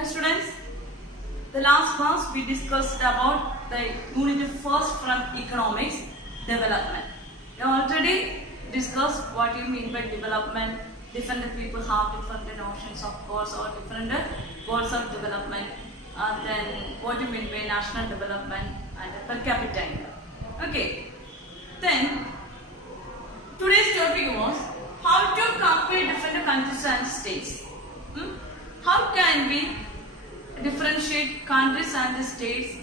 Hi students, the last class we discussed about the unit first from economics development. We already discussed what you mean by development. Different people have different notions of course or different goals of development, and then what you mean by national development and per capita income. Okay, then today's topic was how to compare different countries and states. How can we differentiate countries and states,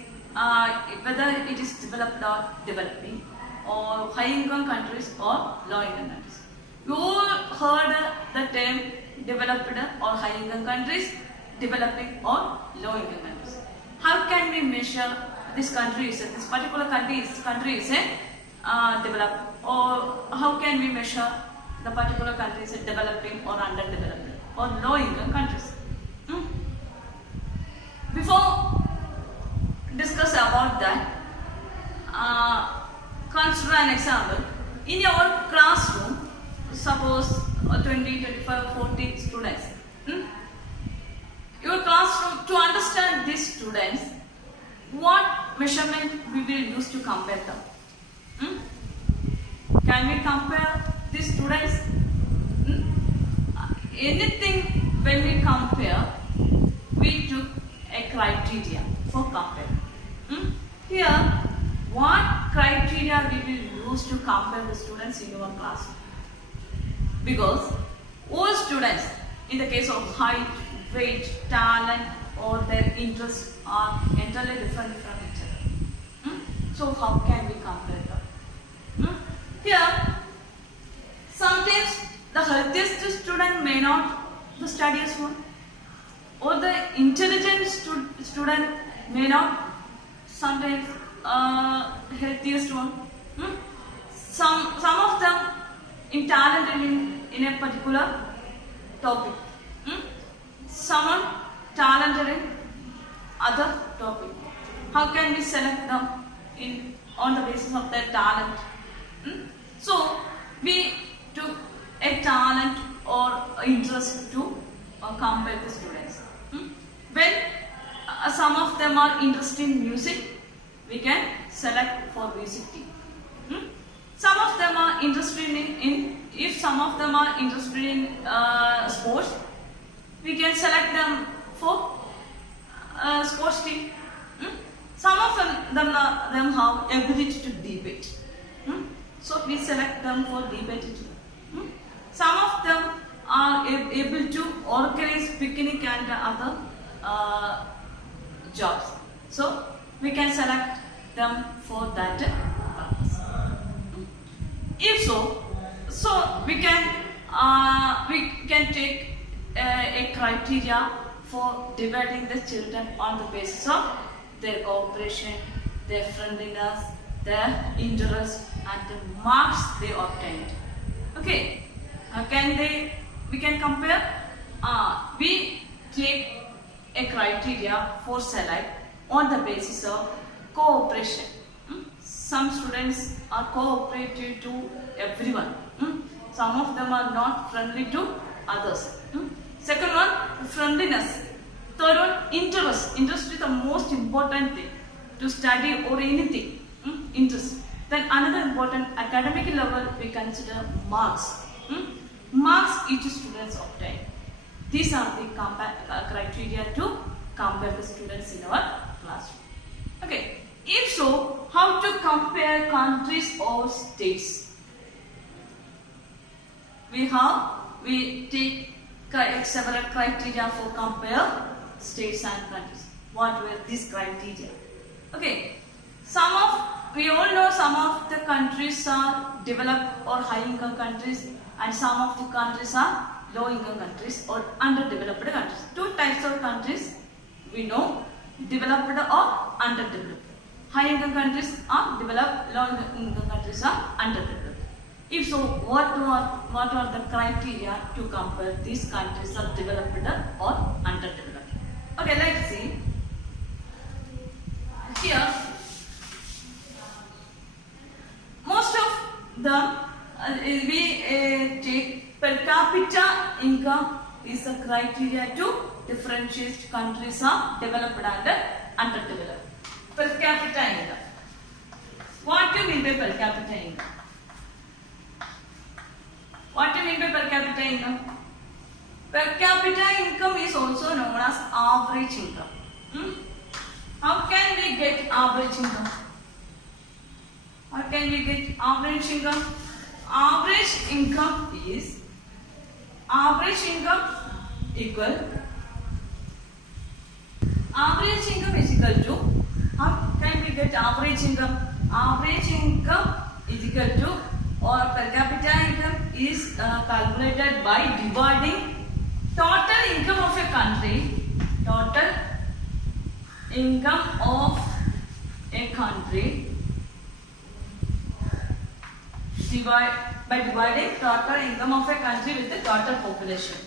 whether it is developed or developing, or high income countries or low income countries? You all heard the term developed or high income countries, developing or low income countries. How can we measure this particular country is developed, or how can we measure the particular country is developing or underdeveloped or low income countries? Before discuss about that, consider an example. In your classroom, suppose 20, 25, 40 students. Your classroom, to understand these students, what measurement we will use to compare them? Can we compare these students? Anything when we compare, we took a criteria for comparing. Here, what criteria we will use to compare the students in your class? Because all students, in the case of height, weight, talent, or their interests are entirely different from each other. So how can we compare them? Here, sometimes the healthiest student may not the studiest one, or the intelligent student may not sometimes healthiest one. Some of them in talented in a particular topic. Someone talented in other topic. How can we select them on the basis of their talent? So we took a talent or interest to compare the students. When some of them are interested in music, we can select for music team. Some of them are interested if some of them are interested in sports, we can select them for sports team. Some of them have ability to debate, so we select them for debate team. Some of them are able to organize picnic and other jobs, so we can select them for that purpose. If so we can take a criteria for dividing the children on the basis of their cooperation, their friendliness, their interest, and the marks they obtained. Okay, we can compare. We take a criteria for select on the basis of cooperation. Some students are cooperative to everyone. Some of them are not friendly to others. Second one, friendliness. Third one, interest. Interest is the most important thing to study or anything. Interest. Then another important academic level we consider marks. Marks each student obtain. These are the criteria to compare the students in our classroom. Okay. If so, how to compare countries or states? We take several criteria for compare states and countries. What were these criteria? Okay. We all know some of the countries are developed or high income countries, and some of the countries are low income countries or underdeveloped countries. Two types of countries we know: developed or underdeveloped. High income countries are developed, low income countries are underdeveloped. If so, what are the criteria to compare these countries are developed or underdeveloped? Okay, let's see. Here, most of them we take per capita income is the criteria to differentiate countries are developed and underdeveloped. Per capita income. What do you mean by per capita income? What do you mean by per capita income? Per capita income is also known as average income. How can we get average income? How can we get average income? Average income is equal to, how can we get average income? Average income is equal to, or per capita income is calculated by dividing total income of a country, by dividing total income of a country with the total population.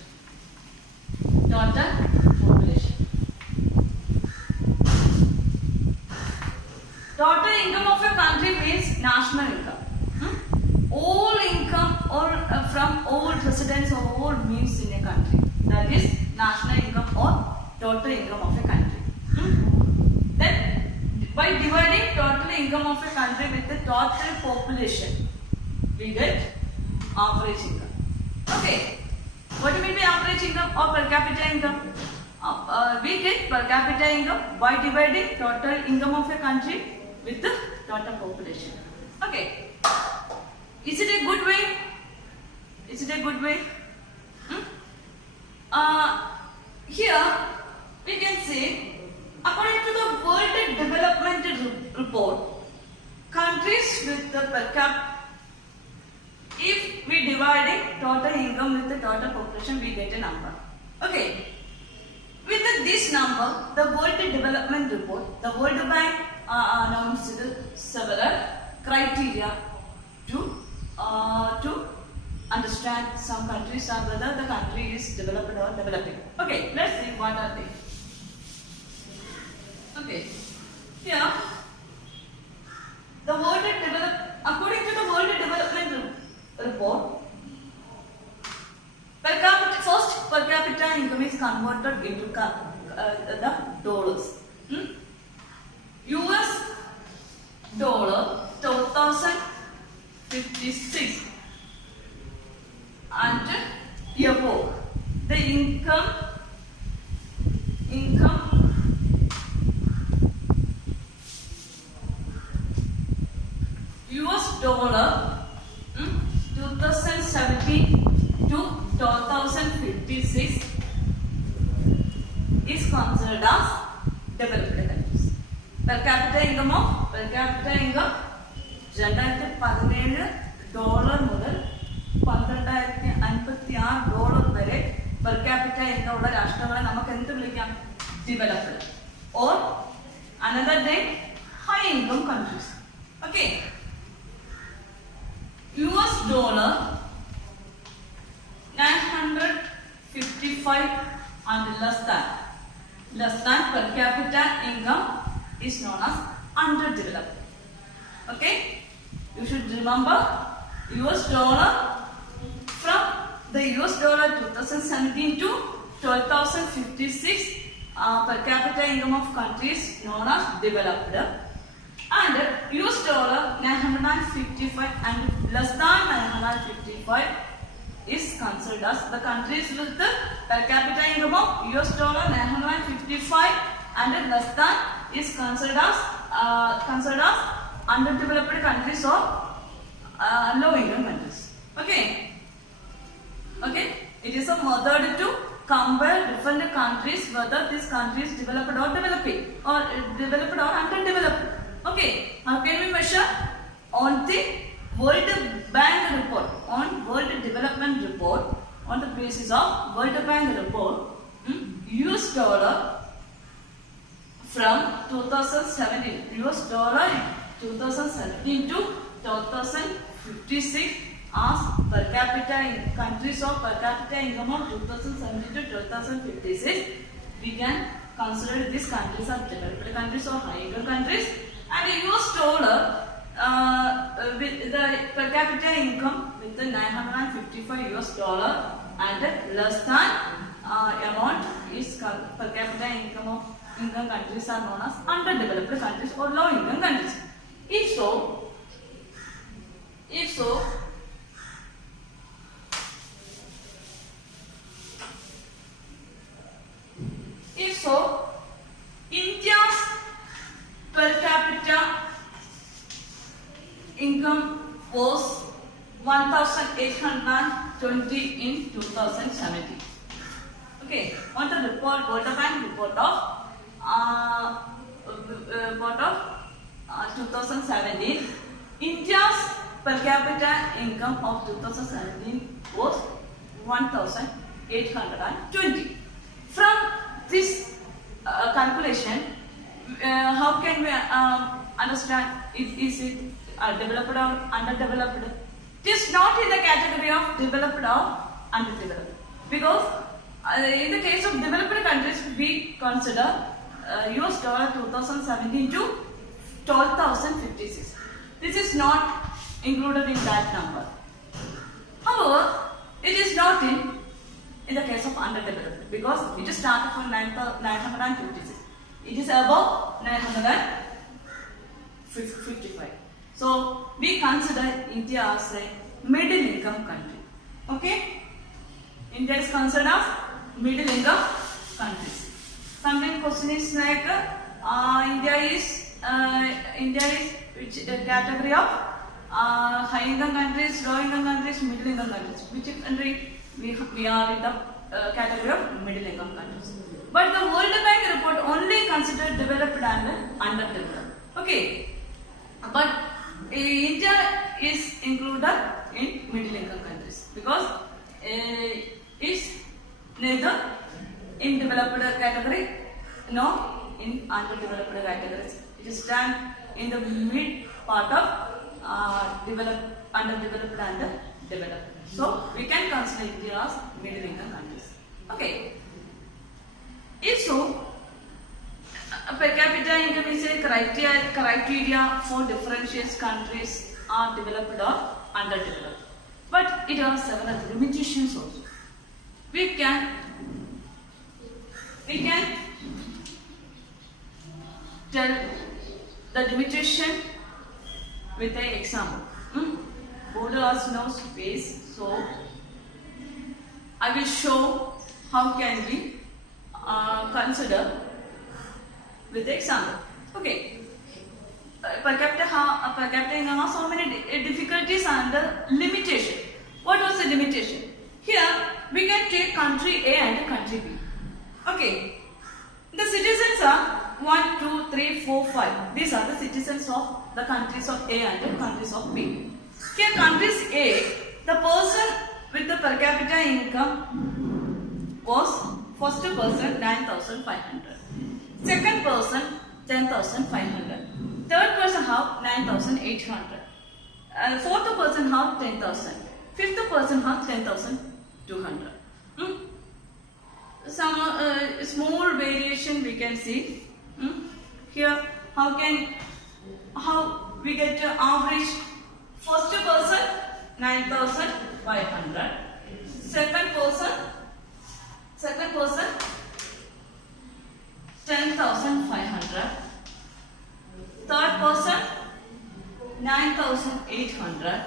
Total income of a country means national income. All income from all residents or all means in a country. That is national income or total income of a country. Then by dividing total income of a country with the total population, we get average income. Okay. What do you mean by average income or per capita income? We get per capita income by dividing total income of a country with the total population. Okay. Is it a good way? Here we can say, according to the World Development Report, countries with the per capita, if we divide total income with the total population, we get a number. Okay. With this number, the World Development Report, the World Bank announced several criteria to understand some countries and whether the country is developed or developing. Okay, let's see what are they. Okay, here according to the World Development Report, first per capita income is converted into the dollars. US dollar 2056 and above. The income US dollar 2017 to 2056 is considered as developed countries. Per capita income $2017 മുതൽ $12,056 വരെ per capita income ഉള്ള രാഷ്ട്രങ്ങളെ നമുക്ക് എന്ത് വിളിക്കാം? Developed, or another name, high income countries. Okay. US dollar 955 and less than per capita income is known as underdeveloped. Okay, you should remember US dollar, from the US dollar 2017 to 2056 per capita income of countries known as developed, and US dollar 955 and less than 955 is considered as the countries with the per capita income of US dollar 955 and less than is considered as underdeveloped countries or low income countries. Okay. It is a method to compare different countries whether this country is developed or developing, or developed or underdeveloped. Okay. How can we measure? On the World Bank report, on World Development Report, on the basis of World Bank report, US dollar from 2017, US dollar 2017 to 2056 as per capita countries of per capita income of 2017 to 2056, we can consider these countries as developed countries or high income countries. And US dollar with the per capita income with the $955 and less than amount is per capita income countries are known as underdeveloped countries or low income countries. If so, India's per capita income was 1,820 in 2017. Okay, on the report, World Bank report of 2017, India's per capita income of 2017 was 1,820. From this calculation, how can we understand is it developed or underdeveloped? It is not in the category of developed or underdeveloped, because in the case of developed countries we consider US dollar 2017 to 12,056. This is not included in that number. However, it is not in the case of underdeveloped, because it is started from 956. It is above 955. So we consider India as a middle income country. Okay? India is considered as middle income countries. Sometimes question is like India is which category of high income countries, low income countries, middle income countries. Which country we are in the category of middle income countries. But the World Bank report only considered developed and underdeveloped. Okay, but India is included in middle income countries because it's neither in developed category nor in underdeveloped categories. It is stand in the mid part of underdeveloped and developed. So we can consider India as middle income countries. Okay. If so, per capita income is a criteria for differentiate countries are developed or underdeveloped. But it has several limitations also. We can tell the limitation with an example. Board has no space, so I will show how can we consider with the example. Okay, per capita income has so many difficulties and limitation. What was the limitation? Here we can take country A and country B. Okay, the citizens are 1, 2, 3, 4, 5. These are the citizens of the countries of A and the countries of B. Here countries A, the person with the per capita income was first person 9,500, second person 10,500, third person have 9,800, fourth person have 10,000, fifth person have 10,200. Some small variation we can see. Here how we get to average? First person 9,500, second person 10,500, third person 9,800,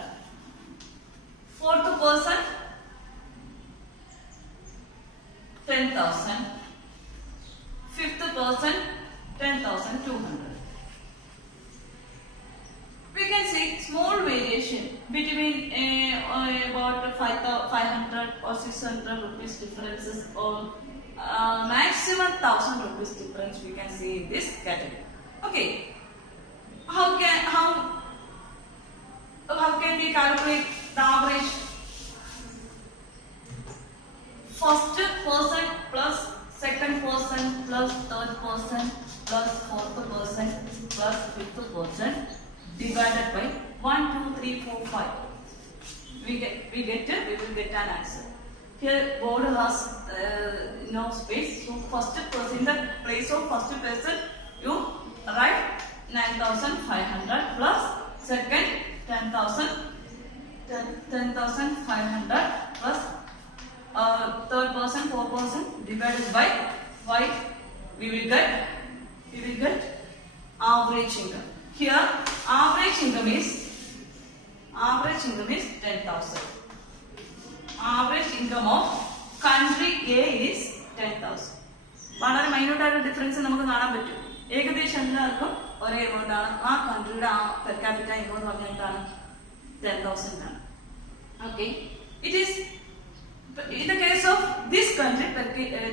fourth person 10,000, fifth person 10,200. We can see small variation between about 500 or 600 rupees differences or maximum 1,000 rupees difference we can see in this category. Okay, how can we calculate the average? First person plus second person plus third person plus fourth person plus fifth person divided by 1, 2, 3, 4, 5. We will get an answer. Here board has no space, so first person, in the place of first person you write 9,500 plus second 10,500 plus third person, fourth person divided by 5, we will get average income. Here average income is 10,000. Average income of country A is 10,000. വളരെ മൈന്യൂട്ടായിട്ട് difference നമുക്ക് കാണാൻ പറ്റും. ഏകദേശം എല്ലാവർക്കും ഒരേ amount ആണ്. ആ കൺട്രിയുടെ ആ പെർ ക്യാപിറ്റ ഇൻകം എന്ന് പറഞ്ഞാൽ എന്താണ്? 10,000 ആണ്. Okay, it is in the case of this country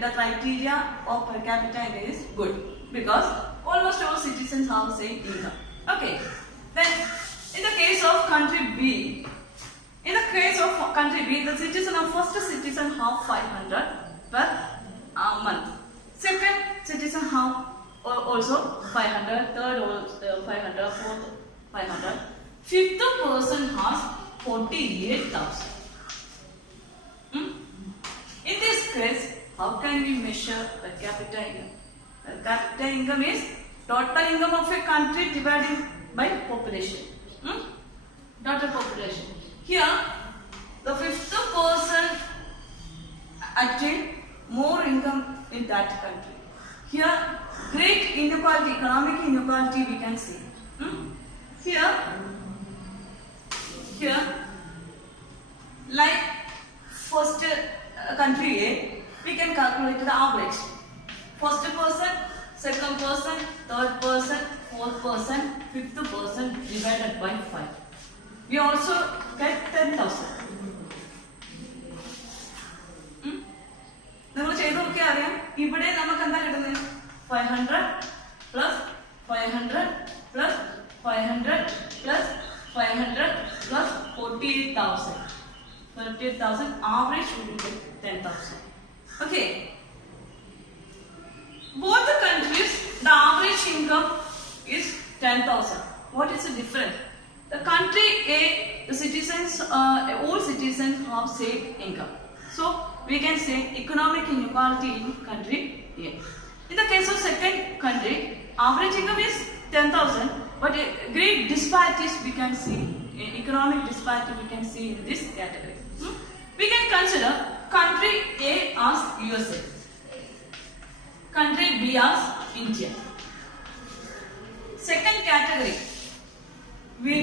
the criteria of per capita income is good because almost all citizens have the same income. Okay, then in the case of country B, the first citizen have 500 per month. Second citizen have also 500, third also 500, fourth 500. Fifth person has 48,000. In this case, how can we measure per capita income? Per capita income is total income of a country divided by population. Total population. Here, the fifth person achieved more income in that country. Here, great inequality, economic inequality we can see. Here, like first country A, we can calculate the average. First person, second person, third person, fourth person, fifth person divided by 5. We also get 10,000. നമ്മൾ ചെയ്ത് നോക്കിയാൽ അറിയാം. ഇവിടെ നമുക്ക് എന്താ കിട്ടുന്നത്? 500 plus 500 plus 500 plus 500 plus 48,000. 48,000 average will be 10,000. Okay. Both the countries, the average income is 10,000. What is the difference? The country A, the citizens, all citizens have same income. So we can say economic inequality in country A. In the case of second country, average income is 10,000, but great disparities we can see. Economic disparity we can see in this category. We can consider country A as USA, country B as India. Second category, we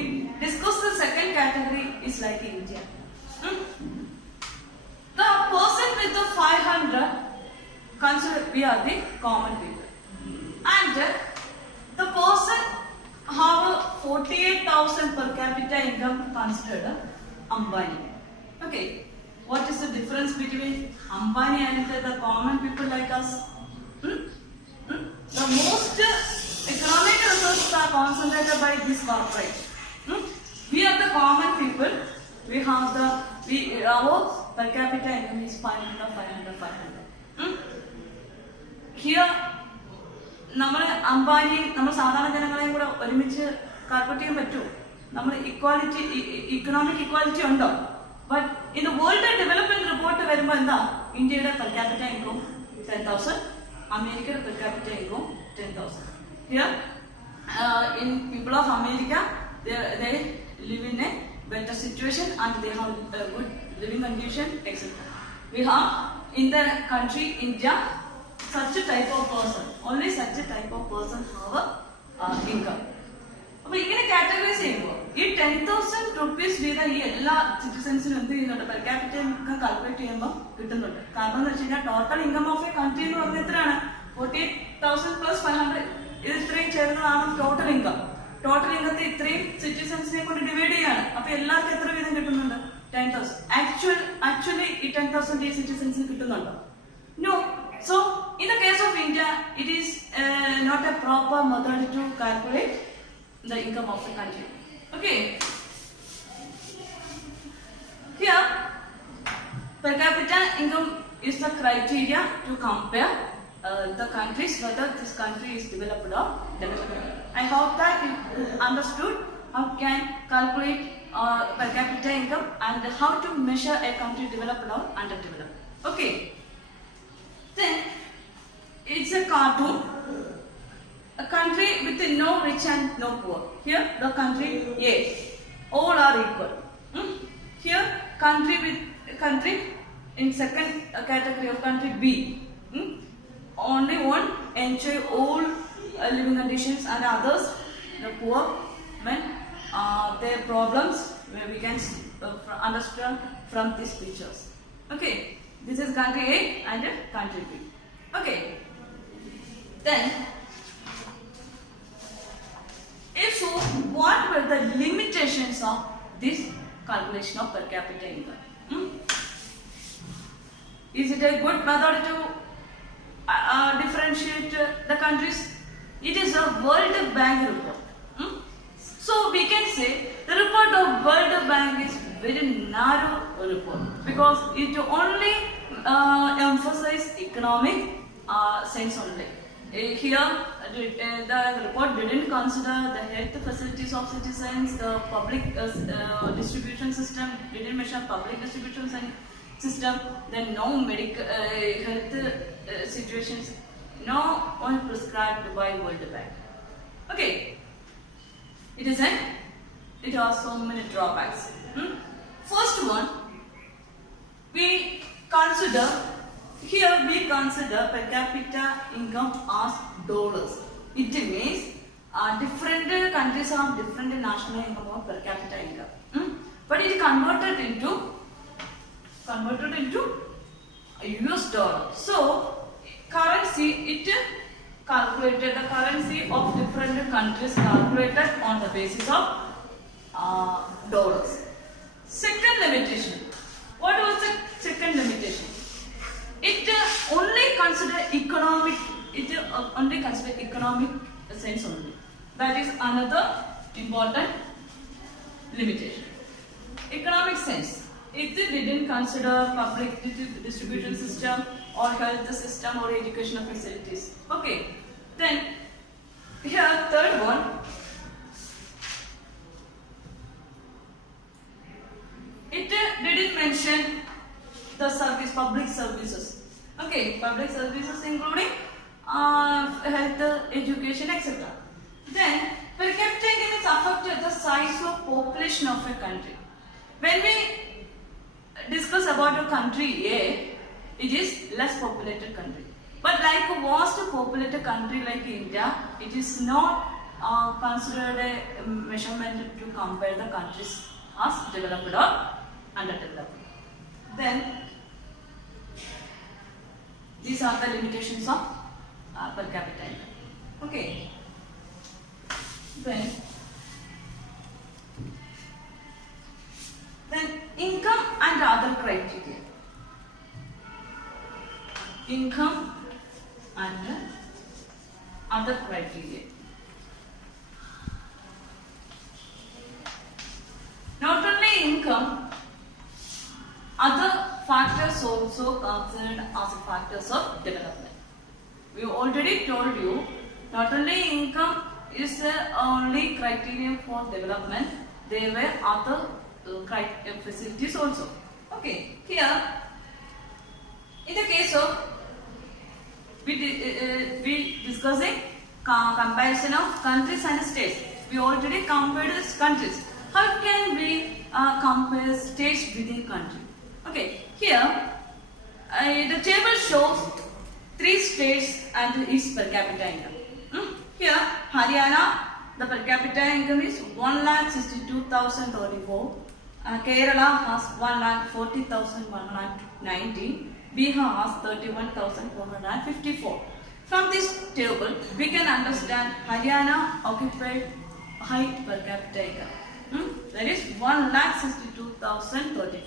discuss the second category is like India. The person with the 500, consider we are the common people, and the person have 48,000 per capita income considered Ambani. Okay, what is the difference between Ambani and the common people like us? The most economic resources are concentrated by this corporate. We are the common people. We have our per capita income is 500, 500, 500. Here, നമ്മൾ അംബാനിയും നമ്മൾ സാധാരണ ജനങ്ങളെയും കൂടെ ഒരുമിച്ച് calculate ചെയ്യാൻ പറ്റുമോ? നമ്മൾ equality, economic equality ഉണ്ടോ? But in the world development report വരുമ്പോൾ എന്താ? ഇന്ത്യയുടെ പെർ ക്യാപിറ്റ ഇൻകം 10,000, അമേരിക്കയുടെ per capita income 10,000. Here, in people of America, they live in a better situation and they have a good living condition, etc. We have in the country India such a type of person, only such a type of person have a income. അപ്പോൾ ഇങ്ങനെ categorise ചെയ്യുമ്പോൾ ഈ 10,000 rupees വീതം ഈ എല്ലാ സിറ്റിസൺസിനും എന്ത് ചെയ്യുന്നുണ്ട്? Per capita income calculate ചെയ്യുമ്പോൾ കിട്ടുന്നുണ്ട്. കാരണം എന്ന് വെച്ച് കഴിഞ്ഞാൽ total income of A country എന്ന് പറഞ്ഞാൽ എത്രയാണ്? 48,000 പ്ലസ് 500, ഇത് ഇത്രയും ചേർന്നതാണ് ടോട്ടൽ ഇൻകം. ടോട്ടൽ ഇൻകത്തെ ഇത്രയും സിറ്റിസൺസിനെ കൊണ്ട് ഡിവൈഡ് ചെയ്യാണ്. അപ്പൊ എല്ലാവർക്കും എത്ര വീതം കിട്ടുന്നുണ്ട്? 10,000. ആക്ച്വലി ഈ 10,000 ഈ സിറ്റിസൺസിന് കിട്ടുന്നുണ്ടോ? No. So in the case of India, it is not a proper method to calculate the income of the country. Okay. Here, per capita income is the criteria to compare the countries, whether this country is developed or developed. I hope that you understood how can calculate per capita income and how to measure a country developed or underdeveloped. Okay. Then it's a cartoon. A country with no rich and no poor. Here the country A, all are equal. Here country in second category of country B, only one enjoy all living conditions and others, the poor men, their problems we can understand from these pictures. Okay, this is country A and country B. Okay, then if so, what were the limitations of this calculation of per capita income? Is it a good method to differentiate the countries? It is a World Bank report. So we can say the report of World Bank is very narrow report because it only emphasizes economic sense only. Here the report didn't consider the health facilities of citizens, the public distribution system, didn't mention public distribution system, then no medical health situations, no one prescribed by World Bank. Okay, it has so many drawbacks. First one, we consider per capita income as dollars. It means different countries have different national income or per capita income. But it converted into US dollar. So currency, it calculated the currency of different countries calculated on the basis of dollars. Second limitation. What was the second limitation? It only consider economic. It only consider economic sense only. That is another important limitation. Economic sense. It didn't consider public distribution system or health system or educational facilities. Okay. Then here third one. It didn't mention the public services. Okay, public services including health, education, etc. Then per capita income is affected the size of population of a country. When we discuss about a country A, it is less populated country. But like a vast populated country like India, it is not considered a measurement to compare the countries as developed or underdeveloped. Then these are the limitations of per capita income. Okay. Then income and other criteria. Income and other criteria. Not only income, other factors also considered as factors of development. We already told you, not only income is the only criterion for development, there were other facilities also. Okay, here in the case of we discussing comparison of countries and states. We already compared countries. How can we compare states within country? Okay, here the table shows 3 states and its per capita income. Here Haryana, the per capita income is 1,62,034. Kerala has 1,40,190. Bihar has 31,454. From this table, we can understand Haryana occupied high per capita income. That is 1,62,034.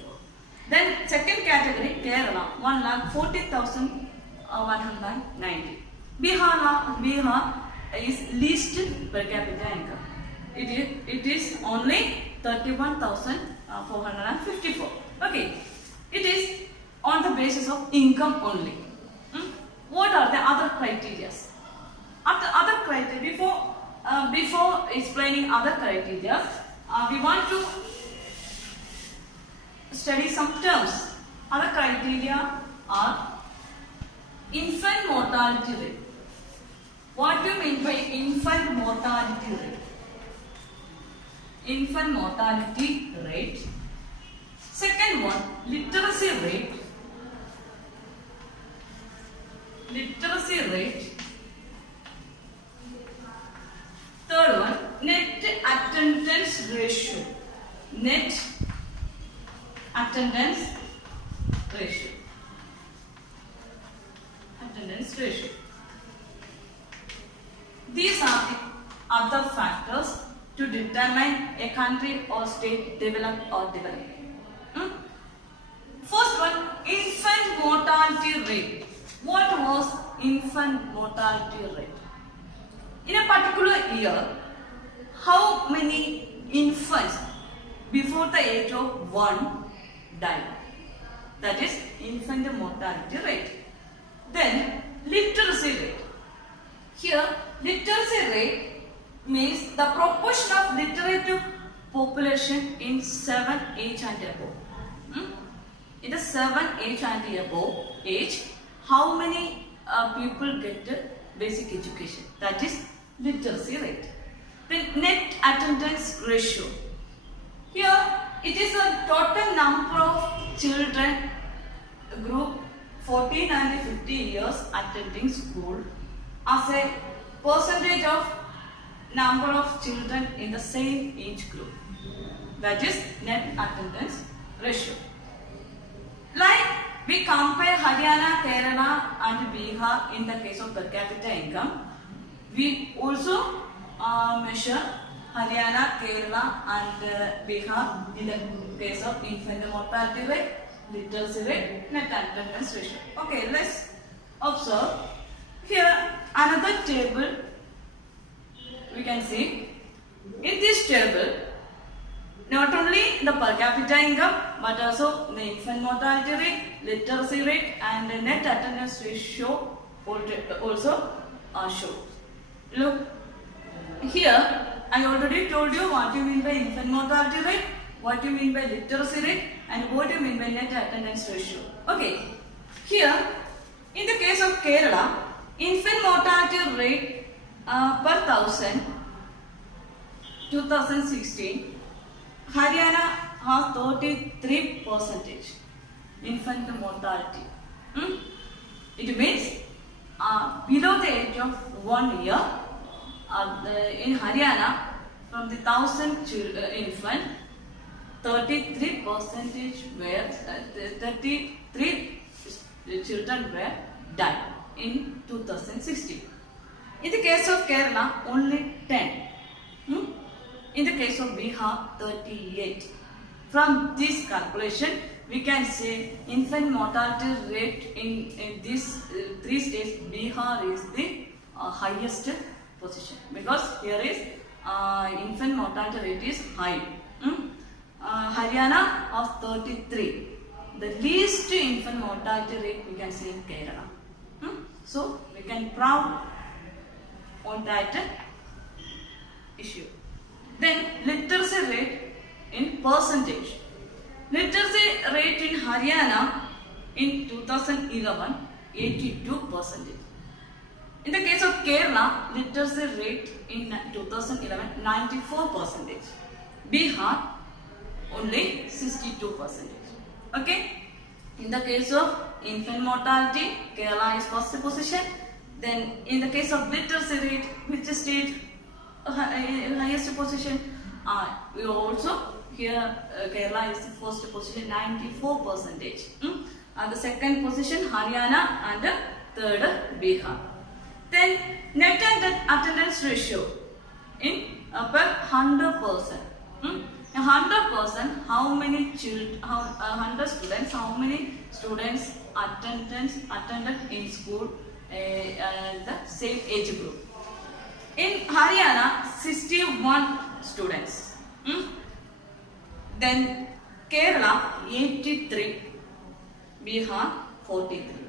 Then second category Kerala 1,40,190. Bihar is least per capita income. It is only 31,454. Okay, it is on the basis of income only. What are the other criteria? Other criteria before explaining other criteria, we want to study some terms. Other criteria are infant mortality rate. What do you mean by infant mortality rate? Infant mortality rate. Second one, literacy rate. attendance ratio. Net attendance ratio. Attendance ratio. These are the other factors to determine a country or state developed or developing. First one, infant mortality rate. What was infant mortality rate? In a particular year, how many infants before the age of 1 died? That is infant mortality rate. Then literacy rate. Here literacy rate means the proportion of literate population in 7 age and above. In the 7 age and above age, how many people get basic education? That is literacy rate. Then net attendance ratio. Here it is a total number of children group 14 and 50 years attending school as a percentage of number of children in the same age group. That is net attendance ratio. Like we compare Haryana, Kerala and Bihar in the case of per capita income, we also measure Haryana, Kerala and Bihar in the case of infant mortality rate, literacy rate, net attendance ratio. Okay, let's observe. Here another table we can see. In this table, not only the per capita income but also the infant mortality rate, literacy rate and the net attendance ratio also are shown. Look, here I already told you what you mean by infant mortality rate, what you mean by literacy rate and what you mean by net attendance ratio. Okay, here in the case of Kerala, infant mortality rate per thousand 2016, Haryana has 33% infant mortality. It means below the age of 1 year, in Haryana, from the 1,000 infant, 33% were 33 children were died in 2016. In the case of Kerala, only 10. In the case of Bihar, 38. From this calculation, we can say infant mortality rate in these three states, Bihar is the highest position because here is infant mortality rate is high. Haryana has 33. The least infant mortality rate we can say in Kerala. So we can proud on that issue. Then literacy rate in percentage. Literacy rate in Haryana in 2011, 82%. In the case of Kerala, literacy rate in 2011, 94%. Bihar, only 62%. Okay. In the case of infant mortality, Kerala is first position. Then in the case of literacy rate, which state highest position? We also here Kerala is the first position, 94%. The second position Haryana and third Bihar. Then net attendance ratio in per 100%. 100%, how many children, 100 students, how many students attended in school the same age group. In Haryana, 61 students. Then Kerala, 83. Bihar, 43.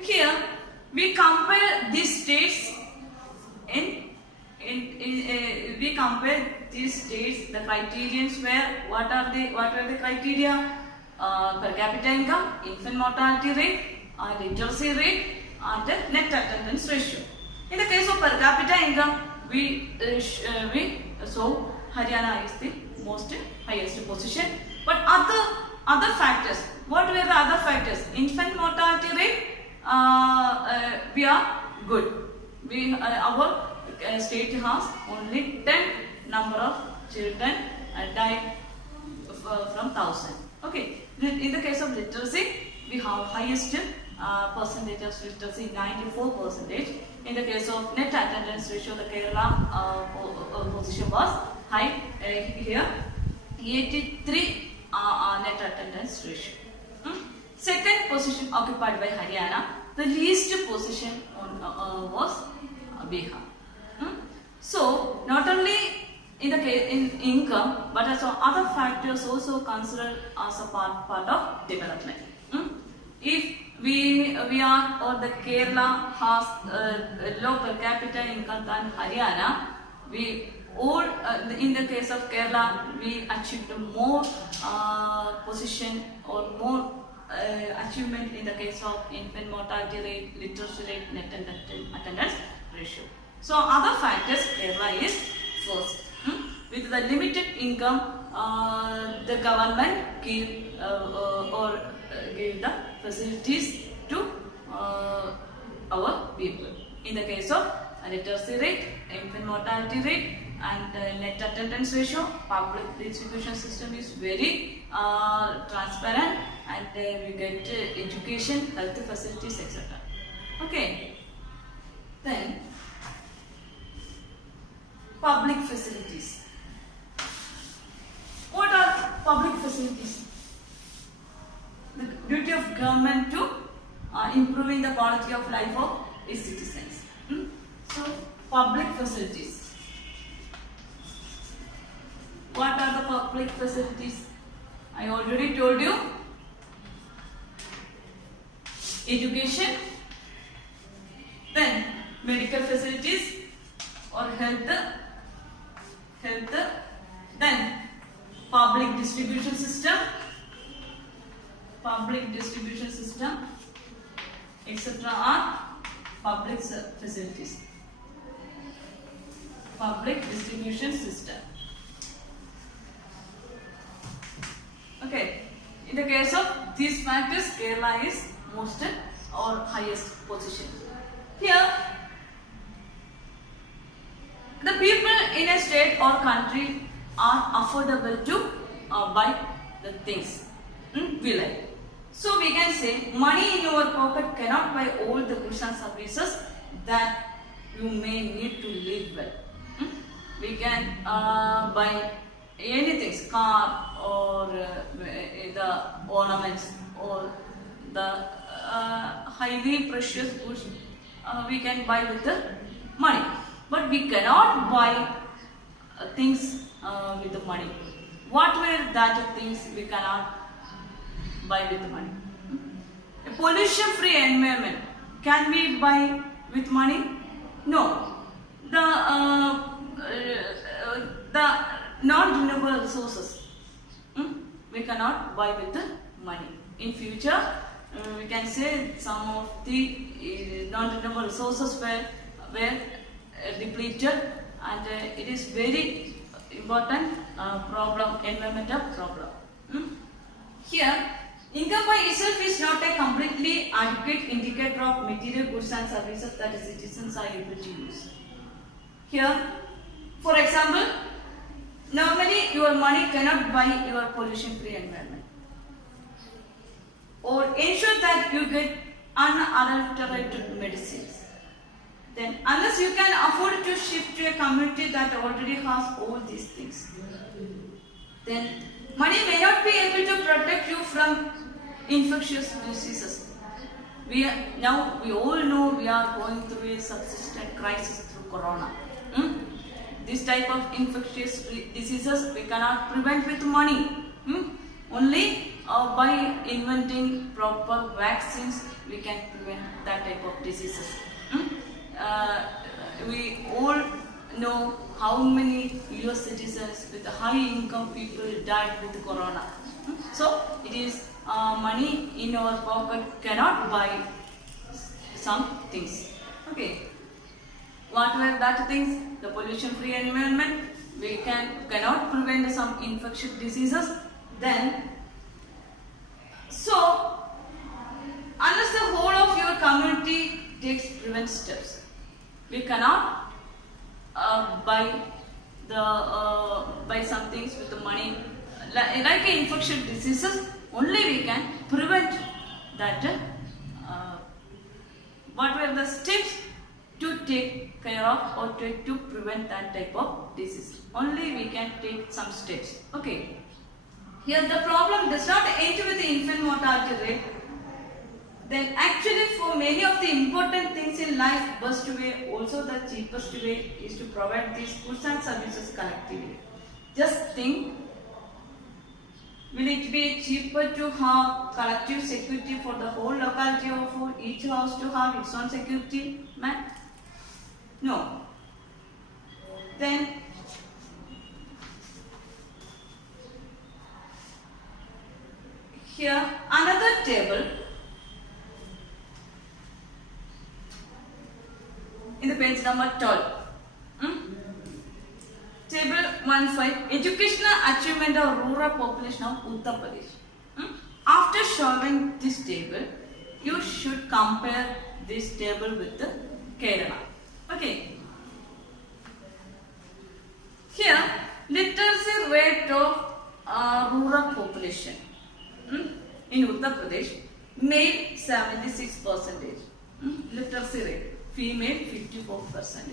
Here we compare these states we compare these states. The criterions were what are the criteria? Per capita income, infant mortality rate, literacy rate, and net attendance ratio. In the case of per capita income, we saw Haryana is the most highest position. But other factors. What were the other factors? Infant mortality rate. We are good. Our state has only 10 number of children died from 1000. Okay. In the case of literacy, we have highest percentage of literacy, 94%. In the case of net attendance ratio, the Kerala position was high here, 83 net attendance ratio. Second position occupied by Haryana. The least position was Bihar. So not only in the case in income, but also other factors also considered as a part of development. If we are, or the Kerala has low per capita income than Haryana, we all in the case of Kerala we achieved more position or more achievement in the case of infant mortality rate, literacy rate, net attendance ratio. So other factors, Kerala is first. With the limited income, the government give the facilities to our people. In the case of literacy rate, infant mortality rate, and net attendance ratio, public distribution system is very transparent, and we get education, health facilities, etc. Okay. Then public facilities. What are public facilities? The duty of government to improving the quality of life of its citizens. So, public facilities. What are the public facilities? I already told you. Education, then medical facilities or health, then public distribution system, etc. are public facilities. Public distribution system. Okay. In the case of these factors, Kerala is most or highest position. Here, the people in a state or country are affordable to buy the things we like. So we can say money in your pocket cannot buy all the goods and services that you may need to live well. We can buy anything, car or the ornaments or the highly precious goods we can buy with the money. But we cannot buy things with the money. What were that things we cannot buy with the money? A pollution-free environment, can we buy with money? No. The non-renewable resources we cannot buy with the money. In future, we can say some of the non-renewable resources were depleted, and it is very important problem, environmental problem. Here, income by itself is not a completely adequate indicator of material goods and services that citizens are able to use. Here, for example, normally your money cannot buy your pollution-free environment or ensure that you get unadulterated medicines. Then, unless you can afford to shift to a community that already has all these things, then money may not be able to protect you from infectious diseases. We all know we are going through a subsistent crisis through corona. This type of infectious diseases we cannot prevent with money. Only by inventing proper vaccines we can prevent that type of diseases. We all know how many US citizens with high income people died with corona. So it is money in our pocket cannot buy some things. Okay. What were that things? The pollution-free environment. We cannot prevent some infectious diseases. Then, so unless the whole of your community takes prevent steps, we cannot buy some things with the money, like infectious diseases. Only we can prevent that. What were the steps to take care of or to prevent that type of disease? Only we can take some steps. Okay. Here the problem does not end with the infant mortality rate. Then actually for many of the important things in life, best way, also the cheapest way is to provide these goods and services collectively. Just think, will it be cheaper to have collective security for the whole locality or for each house to have its own security? Man? No. Then here another table in the page number 12. Table 1.5, educational achievement of rural population of Uttar Pradesh. After showing this table, you should compare this table with the Kerala. Okay. Here, literacy rate of rural population in Uttar Pradesh, male 76%, literacy rate, female 54%.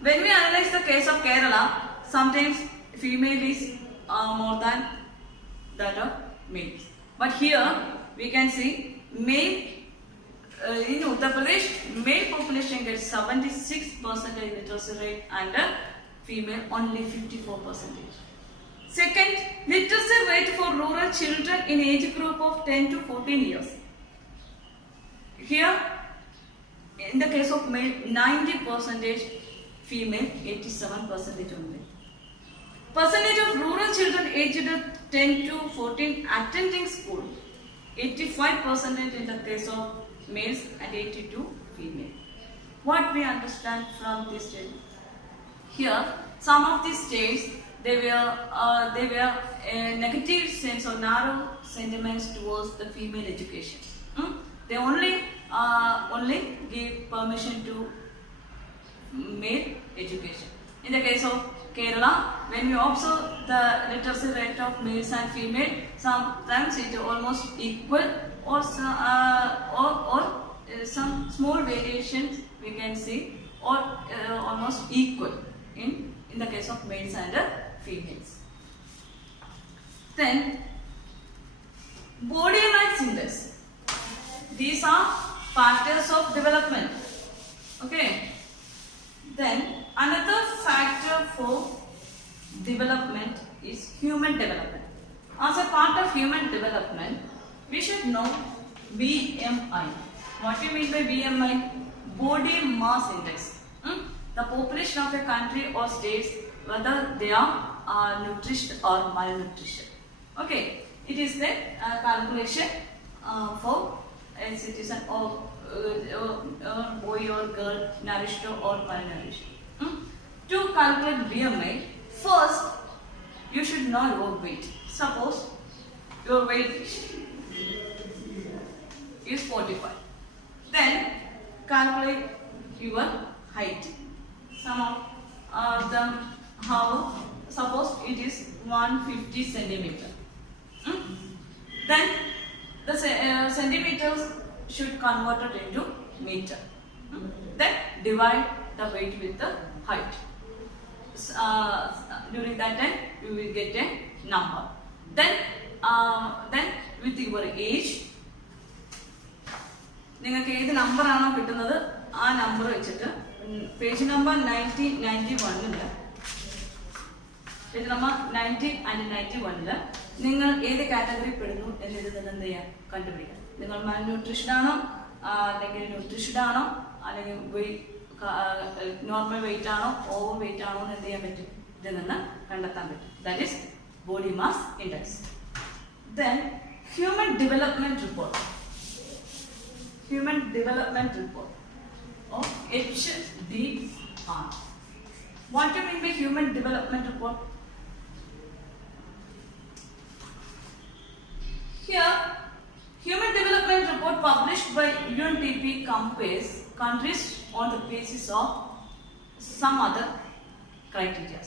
When we analyze the case of Kerala, sometimes female is more than that of males. But here we can see male in Uttar Pradesh, male population gets 76% literacy rate and female only 54%. Second, literacy rate for rural children in age group of 10 to 14 years. Here, in the case of male, 90%, female 87% only. Percentage of rural children aged 10 to 14 attending school, 85% in the case of males and 82 female. What we understand from this table? Here, some of these states they were a negative sense or narrow sentiments towards the female education. They only give permission to male education. In the case of Kerala, when we observe the literacy rate of males and female, sometimes it is almost equal, or some small variations we can see, or almost equal in the case of males and females. Then body mass index. These are factors of development. Okay. Then another factor for development is human development. As a part of human development, we should know BMI. What do you mean by BMI? Body mass index. The population of a country or states, whether they are nutrition or malnutrition. Okay, it is the calculation for a citizen or boy or girl, nourished or malnourished. To calculate BMI, first you should know your weight. Suppose your weight is 45. Then calculate your height. Some of them have, suppose it is 150 centimeter. Then the centimeters should convert it into meter. Then divide the weight with the height. During that time you will get a number. Then with your age, നിങ്ങൾക്ക് ഏത് number ആണോ കിട്ടുന്നത് ആ number വെച്ചിട്ട് page number 91 page number 90 and 91 നിങ്ങൾ ഏത് category പെടുന്നു എന്നത് എന്ത് ചെയ്യാം കണ്ടുപിടിക്കാം. നിങ്ങൾ മാൽന്യൂട്രീഷൻ ആണോ അല്ലെങ്കിൽ ന്യൂട്രീഷൻ ആണോ അല്ലെങ്കിൽ നോർമൽ വെയിറ്റ് ആണോ ഓവർ വെയിറ്റ് ആണോ എന്ന് എന്ത് ചെയ്യാൻ പറ്റും, ഇതിൽ നിന്ന് കണ്ടെത്താൻ പറ്റും. That is body mass index. Then human development report. Human development report of HDR. What do you mean by human development report? Here, human development report published by UNDP compares countries on the basis of some other criteria.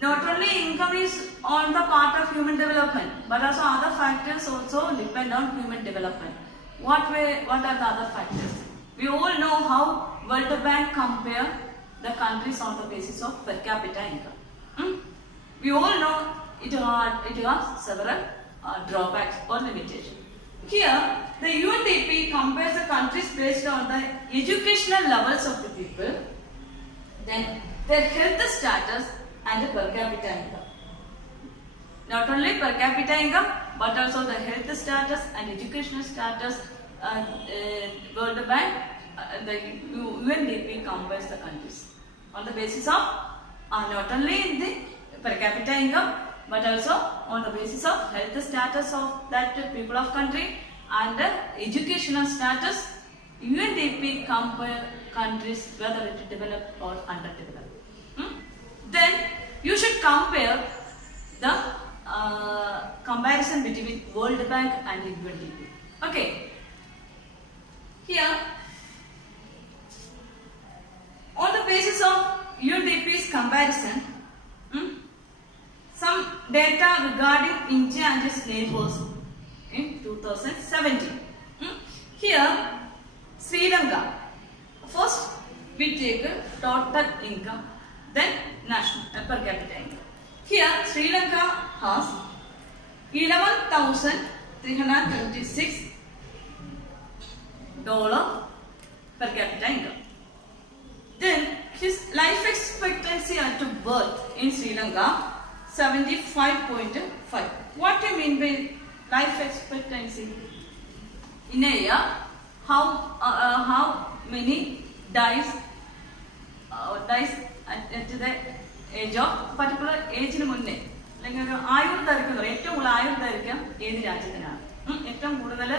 Not only income is on the part of human development, but also other factors also depend on human development. What are the other factors? We all know how World Bank compare the countries on the basis of per capita income. We all know it has several drawbacks or limitations. Here, the UNDP compares the countries based on the educational levels of the people, then their health status and the per capita income. Not only per capita income, but also the health status and educational status. World Bank, the UNDP compares the countries on the basis of not only the per capita income, but also on the basis of health status of that people of country and the educational status. UNDP compare countries whether it is developed or underdeveloped. Then you should compare the comparison between World Bank and UNDP. Okay. Here, on the basis of UNDP's comparison, some data regarding India and its neighbors in 2017. Here, Sri Lanka. First, we take total income, then national per capita income. Here, Sri Lanka has 11,326 dollar per capita income. Then his life expectancy at birth in Sri Lanka 75.5. What do you mean by life expectancy? In a year, how many dies at the age of particular age in munne? അല്ലെങ്കിൽ ഒരു ആയുർദൈർഘ്യം ഏറ്റവും കൂടുതൽ ആയുർദൈർഘ്യം ഏത് രാജ്യത്തിനാണ്? ഏറ്റവും കൂടുതൽ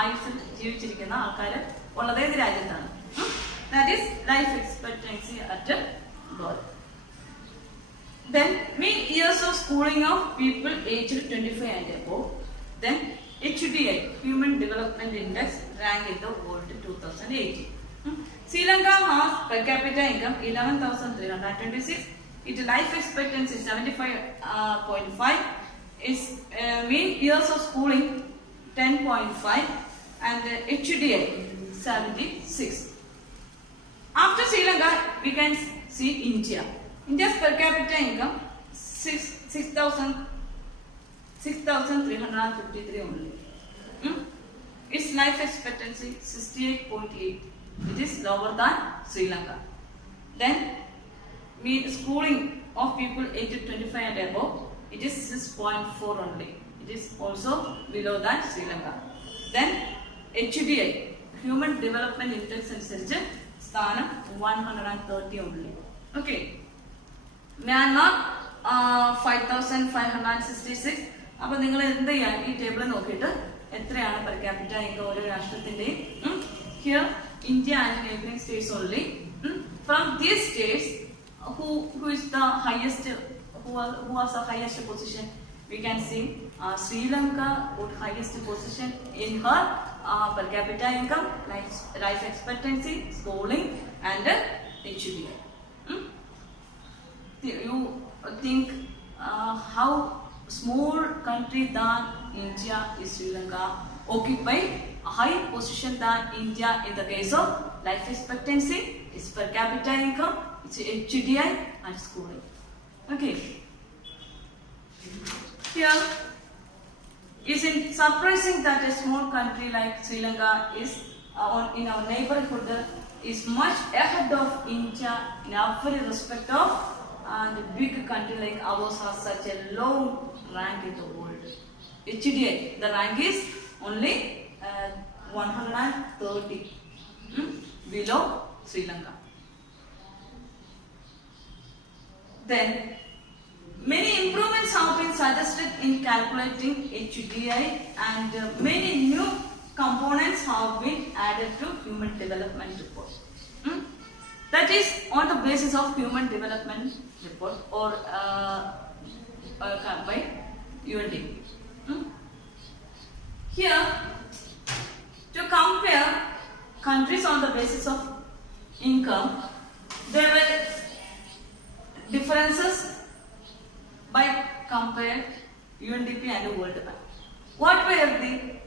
ആയുസ്സിൽ ജീവിച്ചിരിക്കുന്ന ആൾക്കാർ ഉള്ളത് ഏത് രാജ്യത്താണ്? That is life expectancy at birth. Then mean years of schooling of people aged 25 and above. Then HDI, Human Development Index, rank in the world 2018. Sri Lanka has per capita income 11,326. Its life expectancy 75.5. Its mean years of schooling 10.5 and HDI 76. After Sri Lanka, we can see India. India's per capita income 6,353 only. Its life expectancy 68.8. It is lower than Sri Lanka. Then, schooling of people aged 25 and above, it is 6.4 only. It is also below than Sri Lanka. Then, HDI, Human Development Index അനുസരിച്ച് സ്ഥാനം 130 only. Okay. Myanmar 5,566. അപ്പോൾ നിങ്ങൾ എന്ത് ചെയ്യാൻ ഈ table നോക്കിയിട്ട് എത്രയാണ് per capita income ഓരോ രാഷ്ട്രത്തിന്റെയും. Here India and neighboring states only. From these states, who is the highest? Who has the highest position? We can see Sri Lanka got highest position in her per capita income, life expectancy, schooling, and HDI. You think how small country than India is Sri Lanka occupy a high position than India in the case of life expectancy, its per capita income, its HDI and schooling. Okay. Here is it surprising that a small country like Sri Lanka is in our neighborhood is much ahead of India in every respect of, and a big country like ours has such a low rank in the world. HDI, the rank is only 130 below Sri Lanka. Then many improvements have been suggested in calculating HDI, and many new components have been added to Human Development Report. That is on the basis of Human Development Report or by UNDP. Here, to compare countries on the basis of income, there were differences by compare UNDP and World Bank. What were the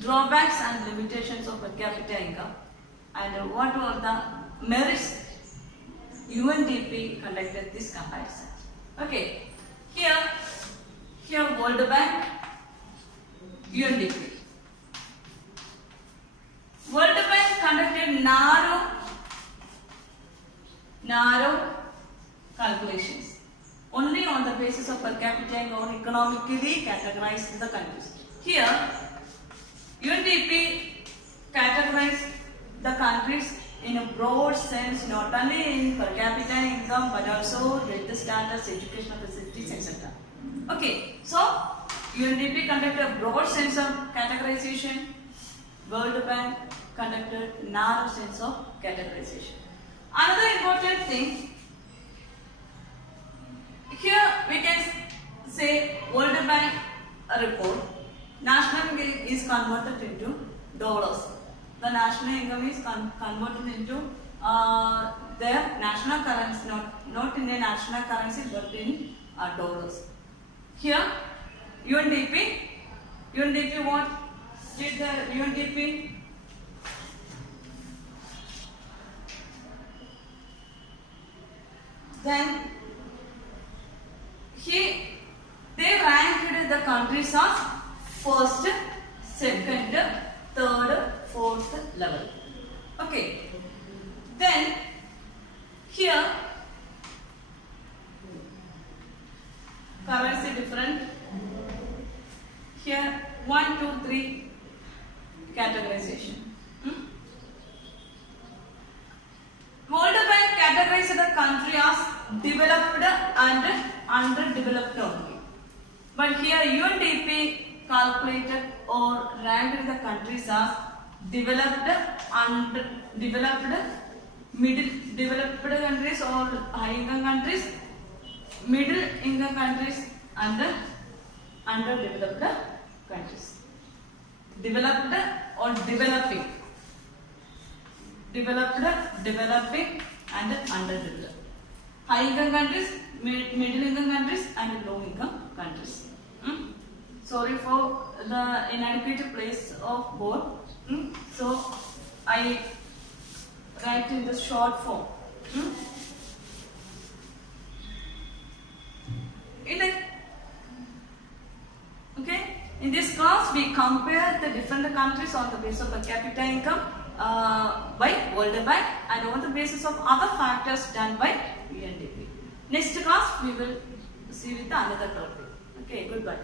drawbacks and limitations of per capita income, and what were the merits UNDP conducted this comparison? Okay, here World Bank, UNDP. World Bank conducted narrow calculations only on the basis of per capita income or economically categorized the countries. Here, UNDP categorized the countries in a broad sense, not only in per capita income but also health standards, educational facilities, etc. Okay, so UNDP conducted a broad sense of categorization. World Bank conducted narrow sense of categorization. Another important thing, here we can say World Bank report, national income is converted into dollars. The national income is converted into their national currency, not in a national currency but in dollars. Here UNDP what did the UNDP? Then they ranked the countries as first, second, third, fourth level. Okay. Then here currency different. Here 1, 2, 3 categorization. World Bank categorized the country as developed and underdeveloped only. But here UNDP calculated or ranked the countries as developed, underdeveloped, middle developed countries or high income countries, middle income countries and underdeveloped countries. Developed or developing. Developed, developing and underdeveloped. High income countries, middle income countries and low income countries. Sorry for the inadequate place of both. So I write in the short form. In this class we compare the different countries on the basis of per capita income by World Bank and on the basis of other factors done by UNDP. Next class we will see with another topic. Okay, goodbye.